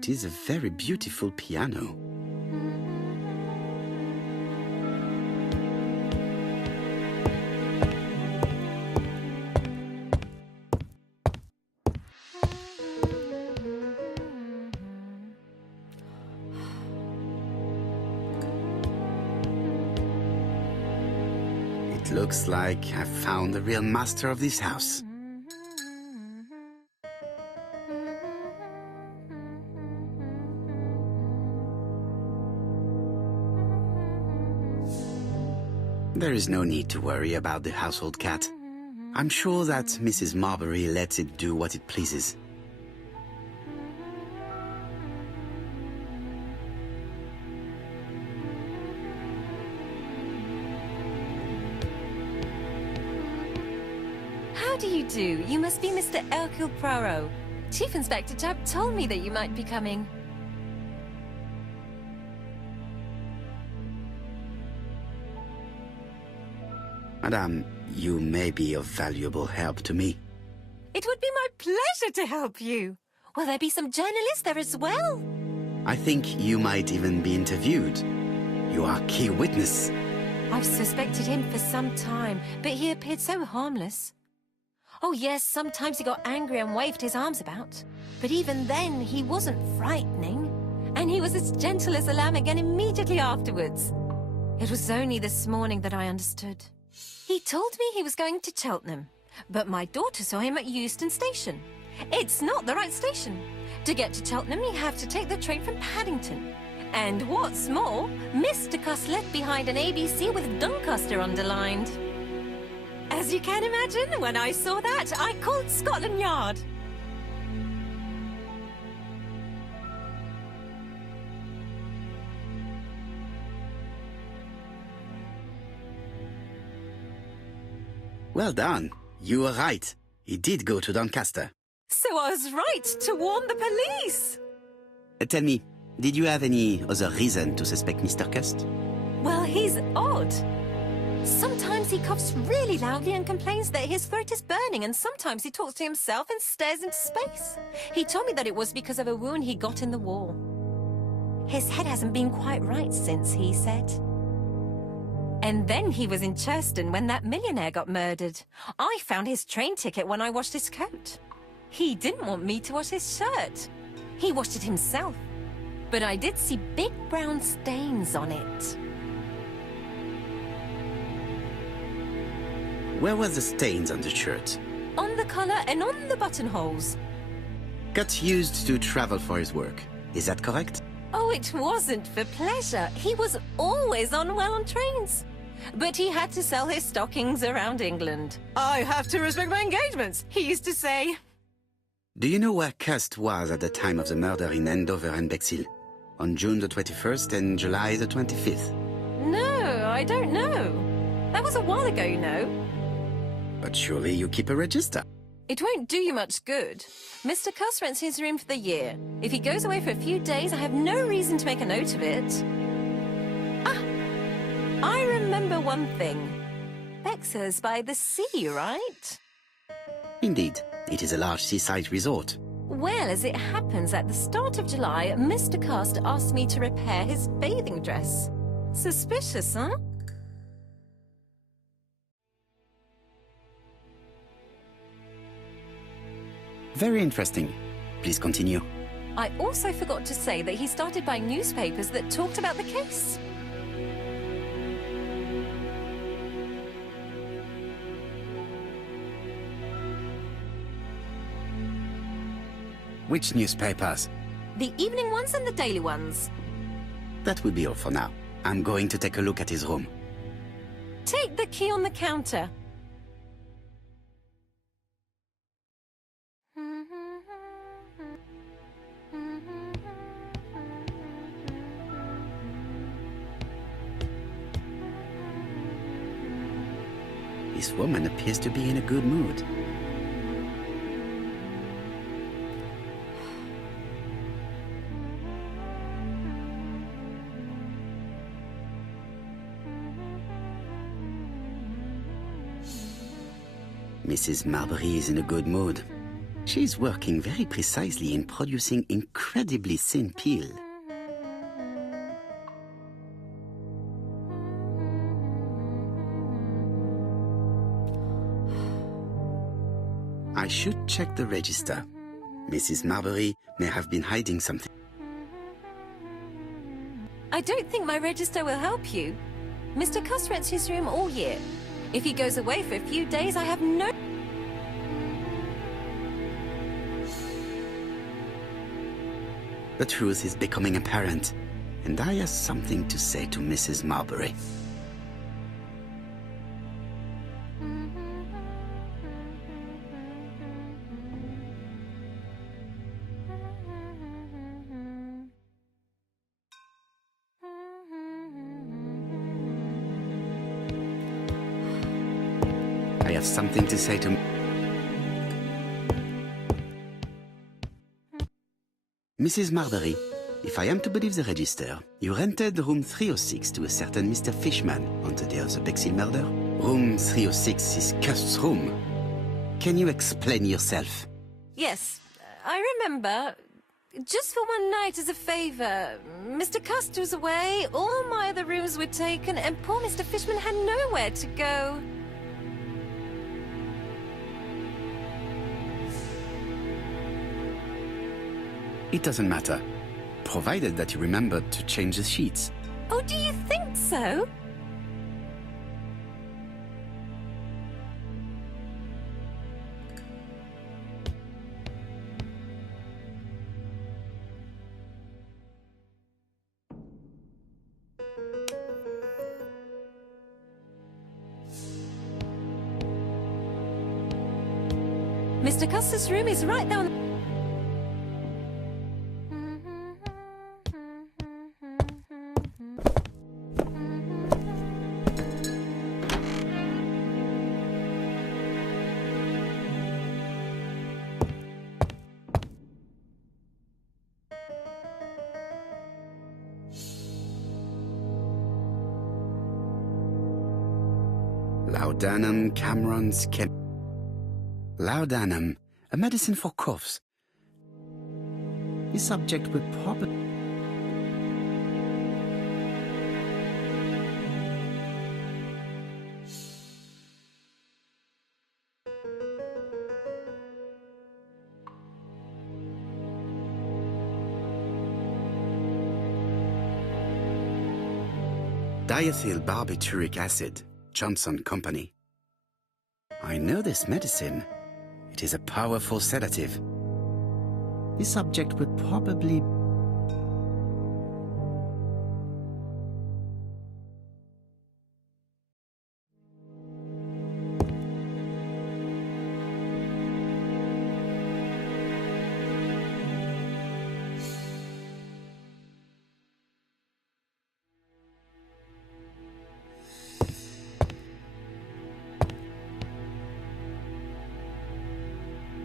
It is a very beautiful piano. It looks like I've found the real master of this house. There is no need to worry about the household cat. I'm sure that Mrs. Marbury lets it do what it pleases. How do you do? You must be Mr. Hercule Poirot. Chief Inspector Jupp told me that you might be coming. Madame, you may be of valuable help to me. It would be my pleasure to help you. Will there be some journalists there as well? I think you might even be interviewed. You are a key witness. I've suspected him for some time, but he appeared so harmless. Oh yes, sometimes he got angry and waved his arms about. But even then, he wasn't frightening. And he was as gentle as a lamb again immediately afterwards. It was only this morning that I understood. He told me he was going to Cheltenham, but my daughter saw him at Euston Station. It's not the right station. To get to Cheltenham, you have to take the train from Paddington. And what's more, Mr. Cuss left behind an ABC with Doncaster underlined. As you can imagine, when I saw that, I called Scotland Yard. Well done. You were right. He did go to Doncaster. So I was right to warn the police. Tell me, did you have any other reason to suspect Mr. Cust? Well, he's odd. Sometimes he coughs really loudly and complains that his throat is burning, and sometimes he talks to himself and stares into space. He told me that it was because of a wound he got in the war. His head hasn't been quite right since, he said. And then he was in Churston when that millionaire got murdered. I found his train ticket when I washed his coat. He didn't want me to wash his shirt. He washed it himself. But I did see big brown stains on it. Where were the stains on the shirt? On the collar and on the buttonholes. Cut used to travel for his work. Is that correct? Oh, it wasn't for pleasure. He was always unwell on trains. But he had to sell his stockings around England. I have to respect my engagements, he used to say. Do you know where Cust was at the time of the murder in Andover and Bexhill? On June the 21st and July the 25th? No, I don't know. That was a while ago, you know. But surely you keep a register. It won't do you much good. Mr. Cuss rents his room for the year. If he goes away for a few days, I have no reason to make a note of it. Ah, I remember one thing. Bexhill's by the sea, right? Indeed, it is a large seaside resort. Well, as it happens, at the start of July, Mr. Cust asked me to repair his bathing dress. Suspicious, huh? Very interesting. Please continue. I also forgot to say that he started buying newspapers that talked about the case. Which newspapers? The evening ones and the daily ones. That will be all for now. I'm going to take a look at his room. Take the key on the counter. This woman appears to be in a good mood. Mrs. Marbury is in a good mood. She's working very precisely in producing incredibly thin peel. I should check the register. Mrs. Marbury may have been hiding something. I don't think my register will help you. Mr. Cuss rents his room all year. If he goes away for a few days, I have no... The truth is becoming apparent, and I have something to say to Mrs. Marbury. I have something to say to... Mrs. Marbury, if I am to believe the register, you rented room 306 to a certain Mr. Fishman on the day of the Bexhill murder. Room 306 is Cust's room. Can you explain yourself? Yes, I remember. Just for one night as a favor. Mr. Cust was away, all my other rooms were taken, and poor Mr. Fishman had nowhere to go. It doesn't matter, provided that you remembered to change the sheets. Oh, do you think so? Mr. Cust's room is right down... Laudanum, Cameron's chem... Laudanum, a medicine for coughs. The subject would probably... Diethyl barbituric acid, Johnson Company. I know this medicine. It is a powerful sedative. The subject would probably...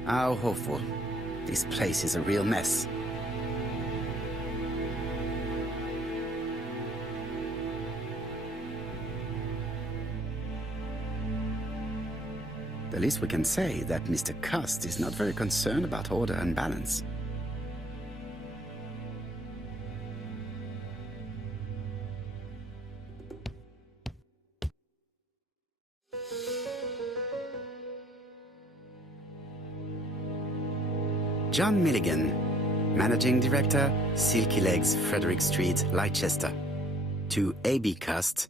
How hopeful. This place is a real mess. The least we can say that Mr. Cust is not very concerned about order and balance. John Milligan, Managing Director, Silky Legs, Frederick Street, Leicester. To A.B. Cust.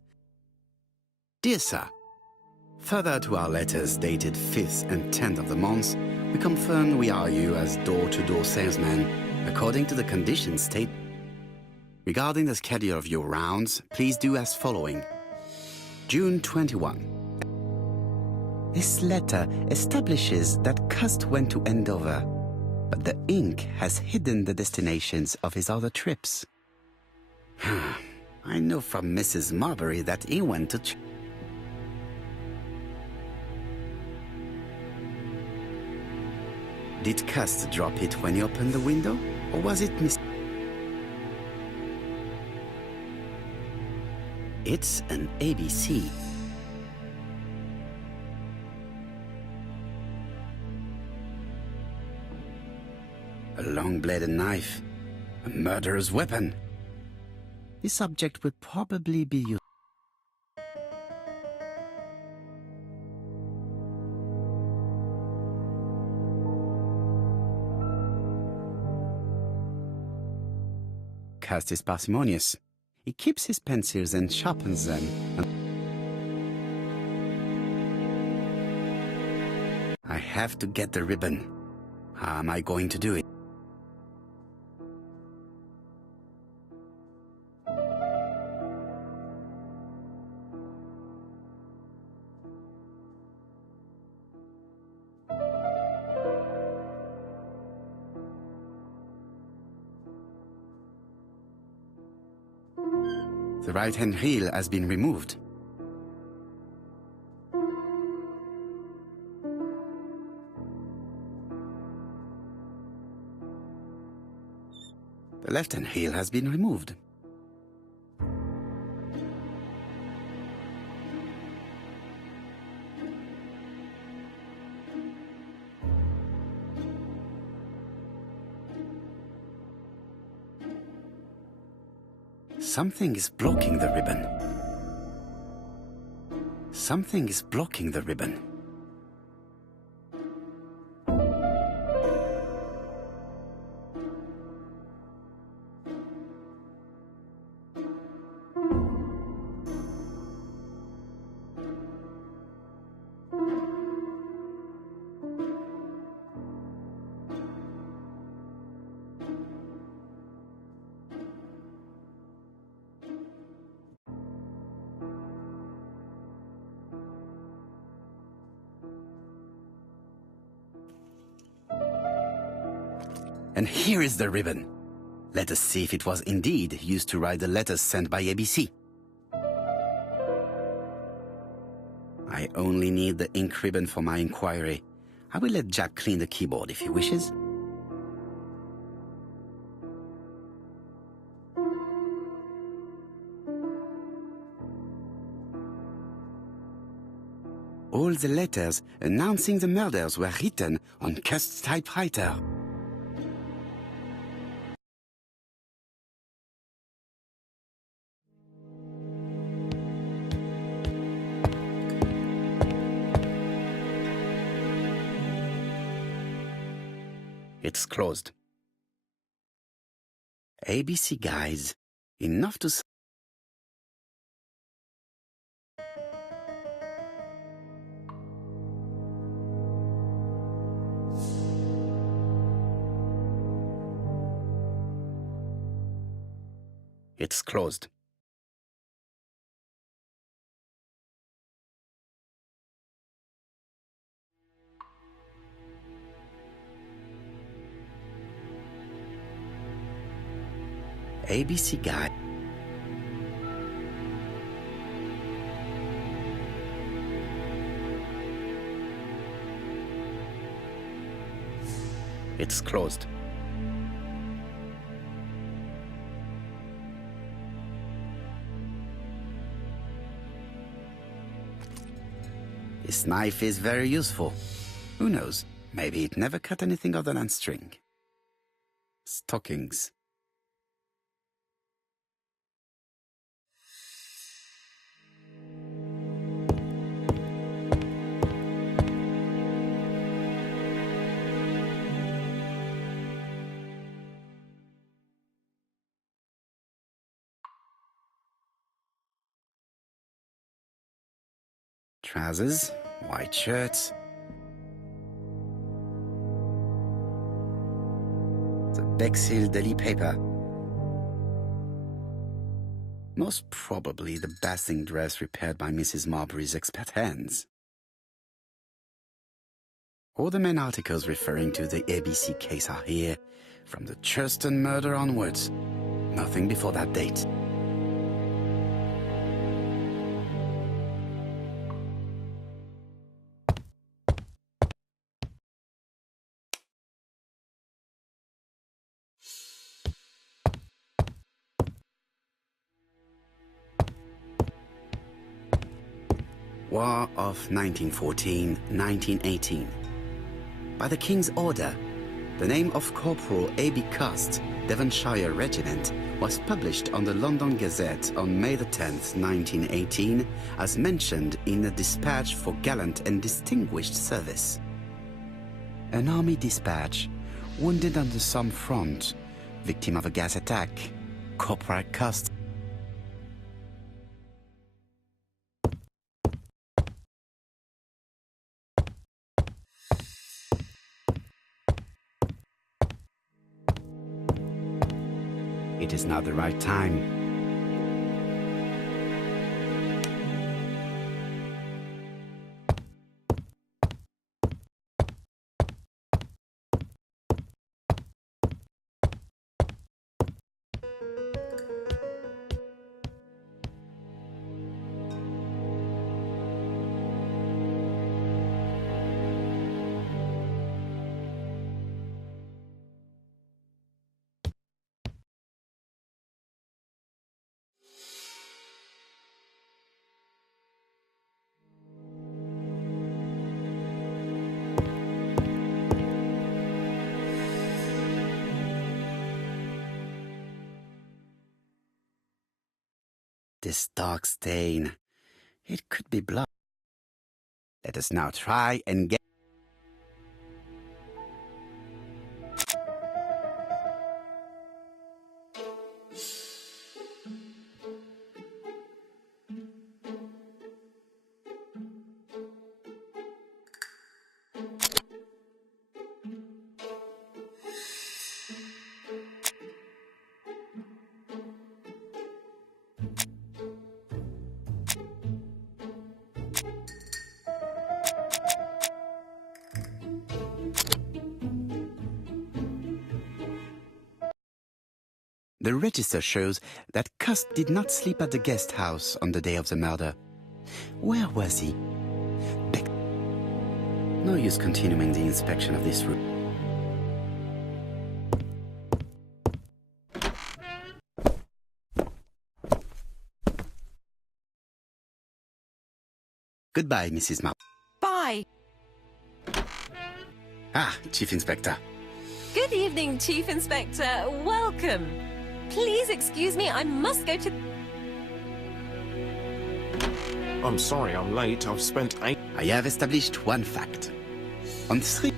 Dear Sir, further to our letters dated 5th and 10th of the month, we confirm we are you as door-to-door salesman, according to the conditions stated. Regarding the schedule of your rounds, please do as following. June 21. This letter establishes that Cust went to Andover, but the ink has hidden the destinations of his other trips. I know from Mrs. Marbury that he went to... Did Cust drop it when he opened the window, or was it Miss... It's an ABC. A long-bladed knife. A murderer's weapon. This object would probably be used. Cast is parsimonious. He keeps his pencils and sharpens them. I have to get the ribbon. How am I going to do it? The right-hand heel has been removed. The left-hand heel has been removed. Something is blocking the ribbon. Something is blocking the ribbon. And here is the ribbon. Let us see if it was indeed used to write the letters sent by ABC. I only need the ink ribbon for my inquiry. I will let Jack clean the keyboard if he wishes. All the letters announcing the murders were written on Cust's typewriter. It's closed. ABC guys, enough to... It's closed. ABC guy. It's closed. This knife is very useful. Who knows? Maybe it never cut anything other than string. Stockings. Trousers, white shirts. The Bexhill daily paper. Most probably the bathing dress repaired by Mrs. Marbury's expert hands. All the main articles referring to the ABC case are here, from the Churston murder onwards. Nothing before that date. War of 1914-1918. By the King's order, The name of Corporal A.B. Cost, Devonshire Regiment, was published on the London Gazette on May the 10th, 1918, as mentioned in a dispatch for gallant and distinguished service. An army dispatch, wounded on the Somme front, victim of a gas attack, Corporal Cost. It is not the right time. This dark stain, it could be blood. Let us now try and get... The register shows that Cost did not sleep at the guest house on the day of the murder. Where was he? No use continuing the inspection of this room. Goodbye, Mrs. Mar. Bye. Ah, Chief Inspector. Good evening, Chief Inspector. Welcome. Please excuse me, I must go to... I'm sorry I'm late. I've spent 8... I have established one fact. On 3...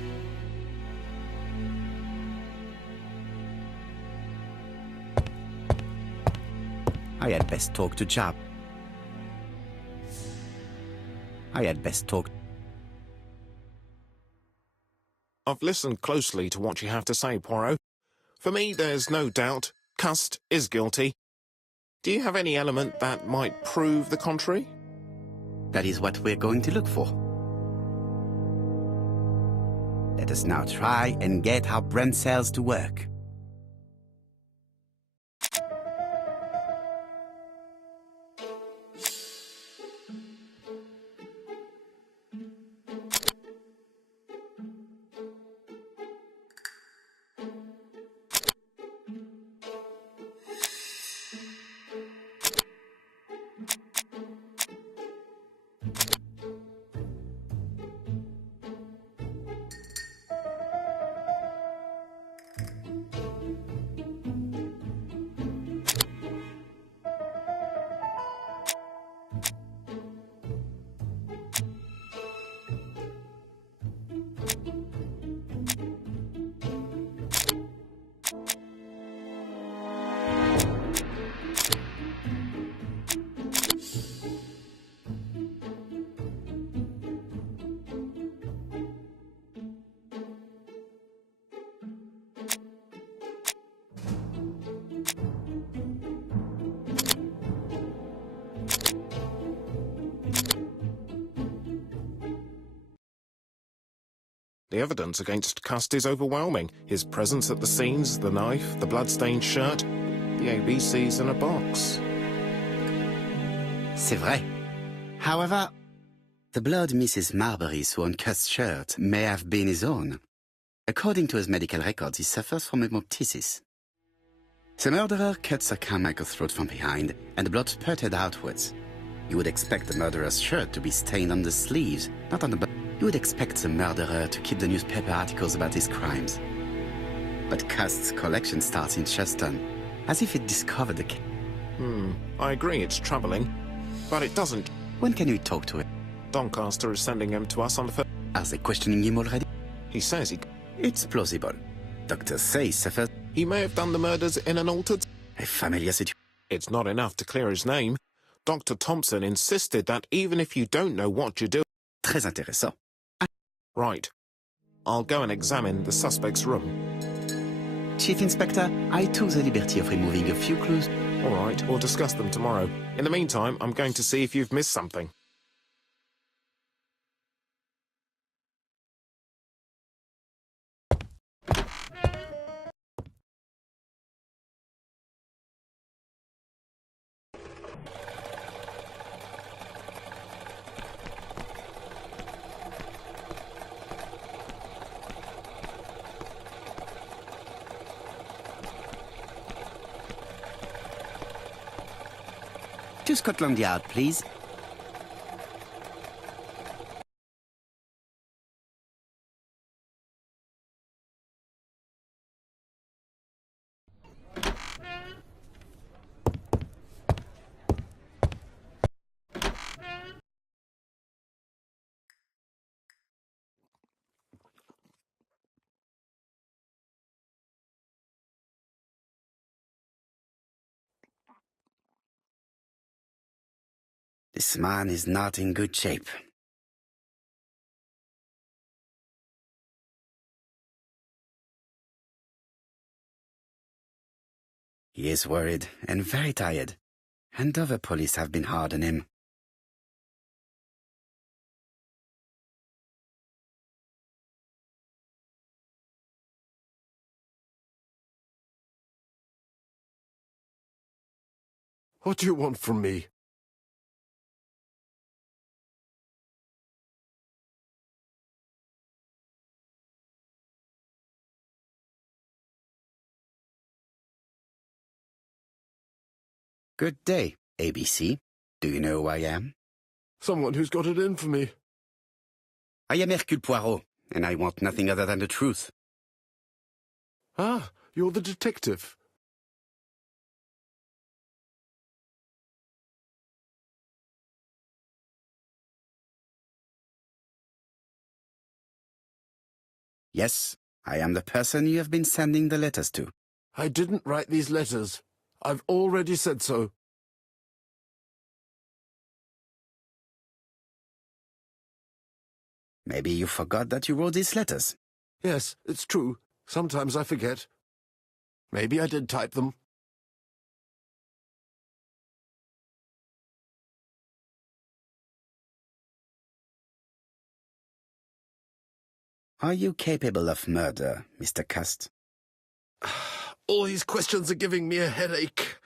I had best talk to Job. I had best talk... I've listened closely to what you have to say, Poirot. For me, there's no doubt Cust is guilty. Do you have any element that might prove the contrary? That is what we're going to look for. Let us now try and get our brain cells to work. The evidence against Cust is overwhelming. His presence at the scenes, the knife, the blood-stained shirt, the ABCs in a box. C'est vrai. However, the blood Mrs. Marbury saw on Cust's shirt may have been his own. According to his medical records, he suffers from hemoptysis. The murderer cut Sir Carmichael's throat from behind, and the blood spurted outwards. You would expect the murderer's shirt to be stained on the sleeves, not on the... You would expect the murderer to keep the newspaper articles about his crimes. But Cust's collection starts in Cheston, as if it discovered the case. I agree it's troubling, but it doesn't. When can we talk to him? Doncaster is sending him to us on the first. Are they questioning him already? He says he... It's plausible. Doctors say he suffers He may have done the murders in an altered... a familiar situation. It's not enough to clear his name. Dr. Thompson insisted that even if you don't know what you do... Très intéressant. Right. I'll go and examine the suspect's room. Chief Inspector, I took the liberty of removing a few clues. All right, we'll discuss them tomorrow. In the meantime, I'm going to see if you've missed something. To Scotland Yard, please. This man is not in good shape. He is worried and very tired, and other police have been hard on him. What do you want from me? Good day, ABC. Do you know who I am? Someone who's got it in for me. I am Hercule Poirot, and I want nothing other than the truth. Ah, you're the detective. Yes, I am the person you have been sending the letters to. I didn't write these letters. I've already said so. Maybe you forgot that you wrote these letters. Yes, it's true. Sometimes I forget. Maybe I did type them. Are you capable of murder, Mr. Cust? All these questions are giving me a headache.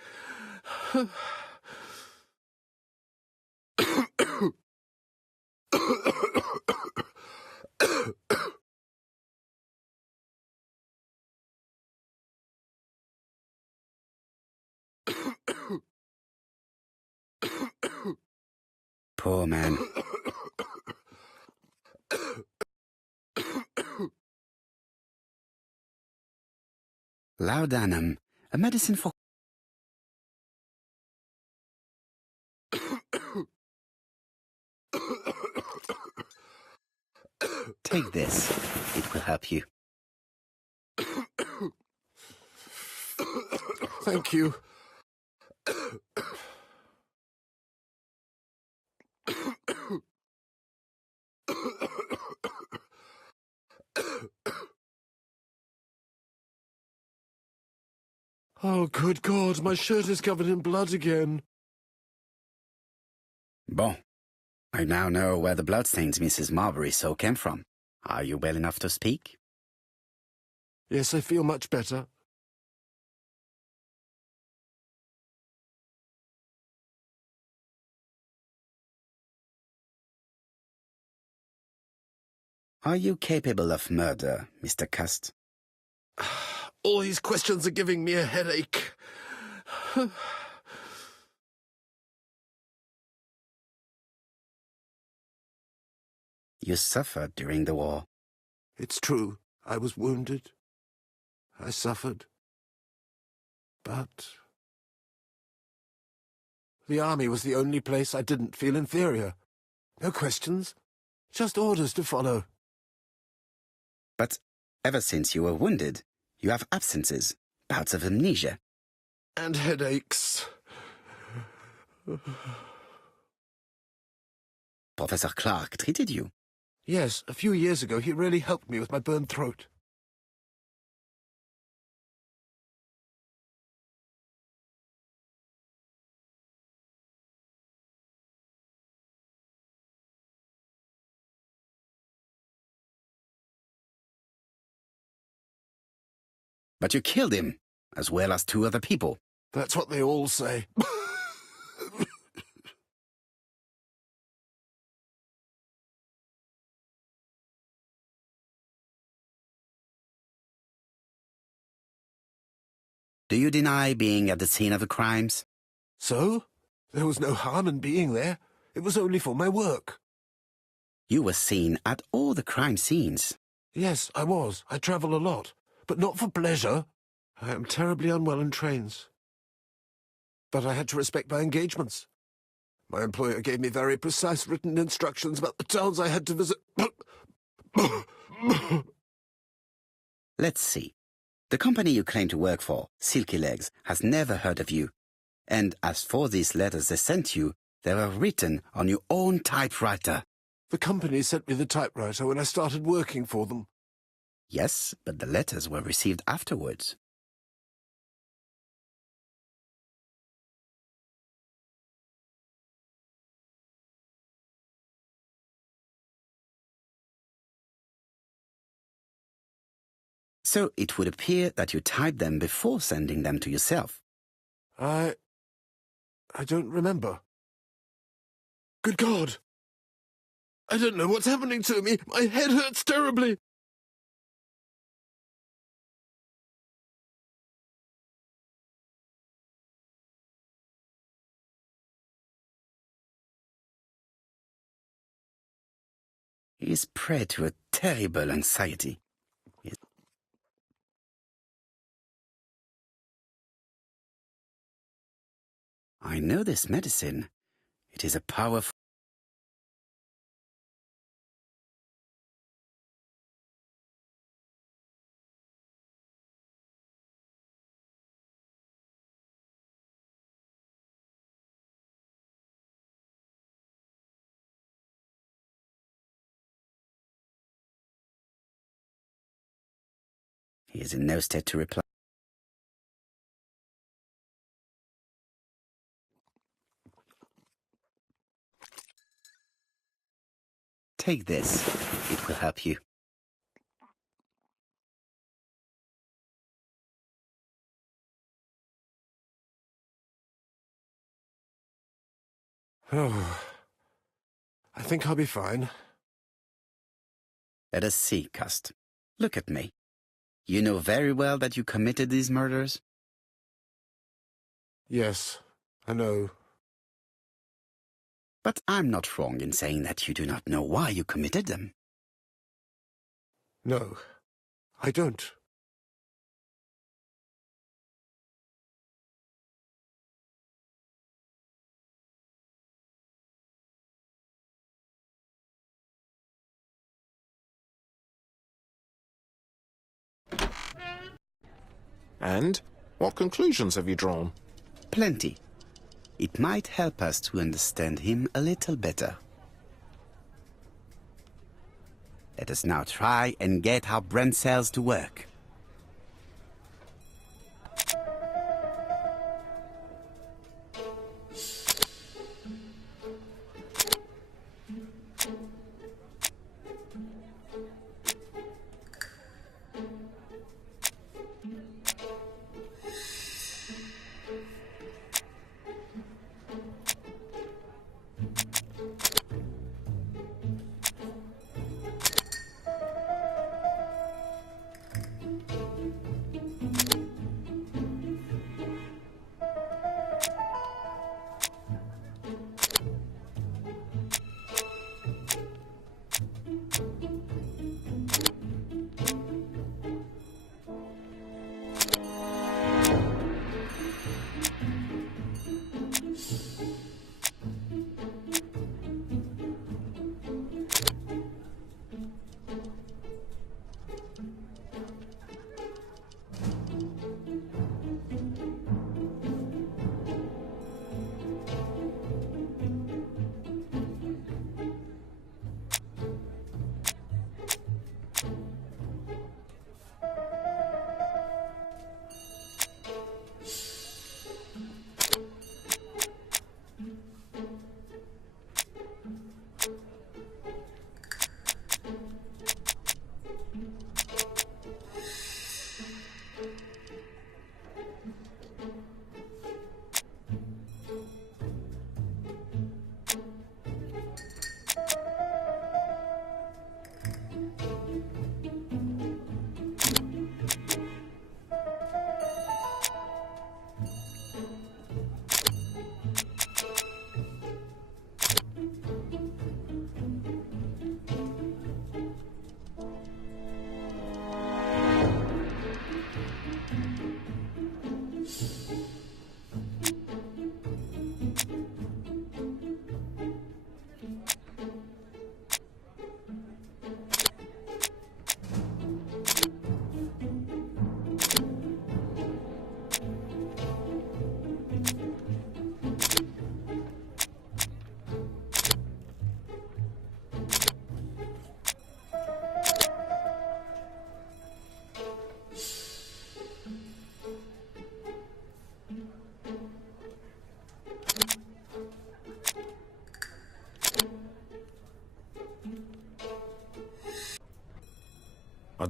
Poor man. Laudanum, a medicine for... Take this. It will help you. Thank you. Oh, good God, my shirt is covered in blood again. Bon. I now know where the bloodstains Mrs. Marbury saw came from. Are you well enough to speak? Yes, I feel much better. Are you capable of murder, Mr. Cust? All these questions are giving me a headache. You suffered during the war. It's true. I was wounded. I suffered. But the army was the only place I didn't feel inferior. No questions, just orders to follow. But ever since you were wounded, you have absences, bouts of amnesia. And headaches. Professor Clark treated you. Yes, a few years ago he really helped me with my burned throat. But you killed him, as well as 2 other people. That's what they all say. Do you deny being at the scene of the crimes? So? There was no harm in being there. It was only for my work. You were seen at all the crime scenes. Yes, I was. I travel a lot. But not for pleasure. I am terribly unwell in trains. But I had to respect my engagements. My employer gave me very precise written instructions about the towns I had to visit. Let's see. The company you claim to work for, Silky Legs, has never heard of you. And as for these letters they sent you, they were written on your own typewriter. The company sent me the typewriter when I started working for them. Yes, but the letters were received afterwards. So it would appear that you typed them before sending them to yourself. I don't remember. Good God! I don't know what's happening to me. My head hurts terribly. He is prey to a terrible anxiety. I know this medicine. It is a powerful... He is in no state to reply. Take this. It will help you. Oh, I think I'll be fine. Let us see, Cust. Look at me. You know very well that you committed these murders? Yes, I know. But I'm not wrong in saying that you do not know why you committed them. No, I don't. And what conclusions have you drawn? Plenty. It might help us to understand him a little better. Let us now try and get our brain cells to work.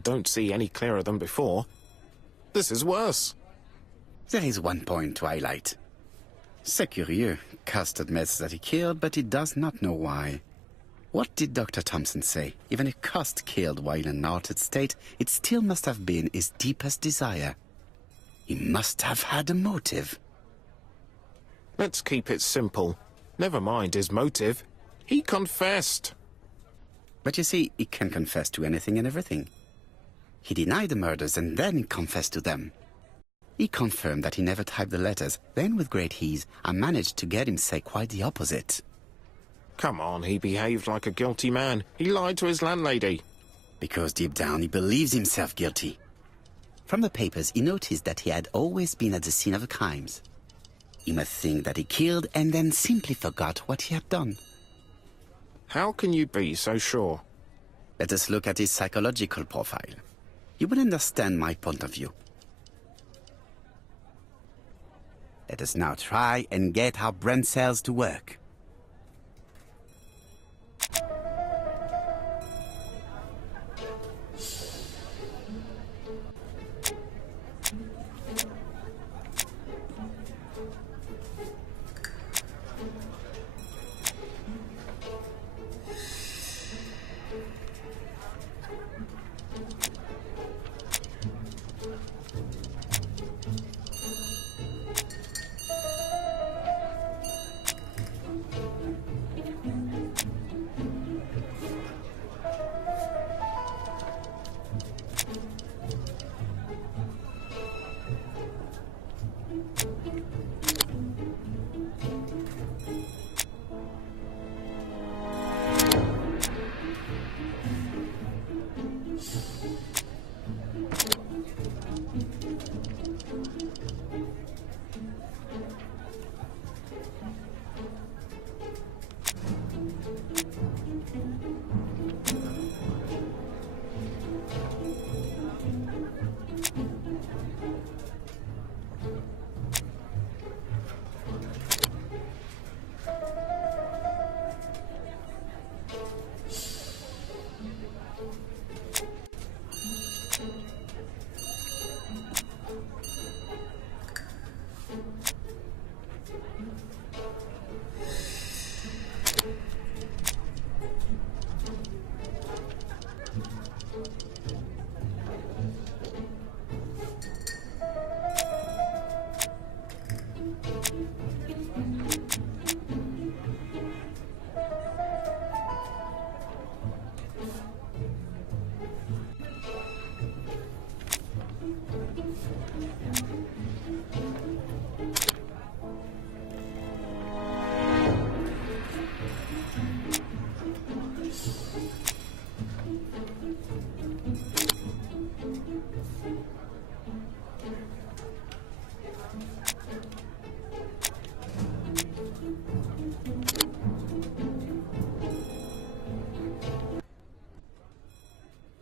don't see any clearer than before. This is worse. There is one point to highlight. C'est curieux. Cust admits that he killed, but he does not know why. What did Dr. Thompson say? Even if Cust killed while in an altered state, it still must have been his deepest desire. He must have had a motive. Let's keep it simple. Never mind his motive. He confessed. But you see, he can confess to anything and everything. He denied the murders and then confessed to them. He confirmed that he never typed the letters. Then, with great ease, I managed to get him say quite the opposite. Come on, he behaved like a guilty man. He lied to his landlady. Because deep down he believes himself guilty. From the papers, he noticed that he had always been at the scene of the crimes. He must think that he killed and then simply forgot what he had done. How can you be so sure? Let us look at his psychological profile. You will understand my point of view. Let us now try and get our brain cells to work.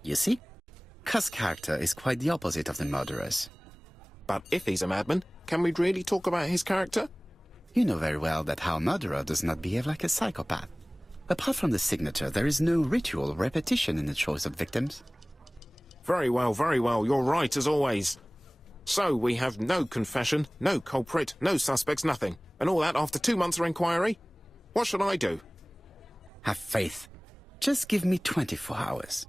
You see? Cust's character is quite the opposite of the murderer's. But if he's a madman, can we really talk about his character? You know very well that our murderer does not behave like a psychopath. Apart from the signature, there is no ritual repetition in the choice of victims. Very well, you're right as always. So we have no confession, no culprit, no suspects, nothing. And all that after 2 months of inquiry? What should I do? Have faith. Just give me 24 hours.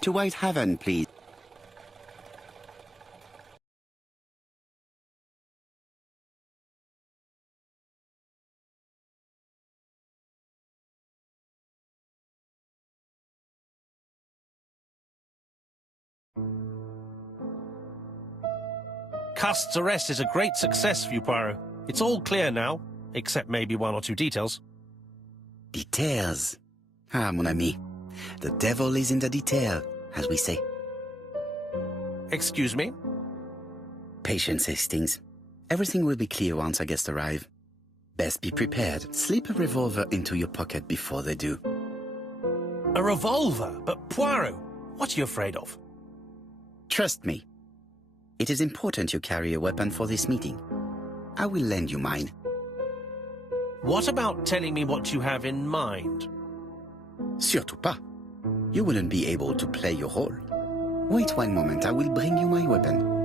To White Haven, please. Cust's arrest is a great success for you, Poirot. It's all clear now, except maybe 1 or 2 details. Details. Ah, mon ami. The devil is in the detail, as we say. Excuse me? Patience, Hastings. Everything will be clear once our guests arrive. Best be prepared. Slip a revolver into your pocket before they do. A revolver? But Poirot, what are you afraid of? Trust me. It is important you carry a weapon for this meeting. I will lend you mine. What about telling me what you have in mind? Surtout pas. You wouldn't be able to play your role. Wait one moment, I will bring you my weapon.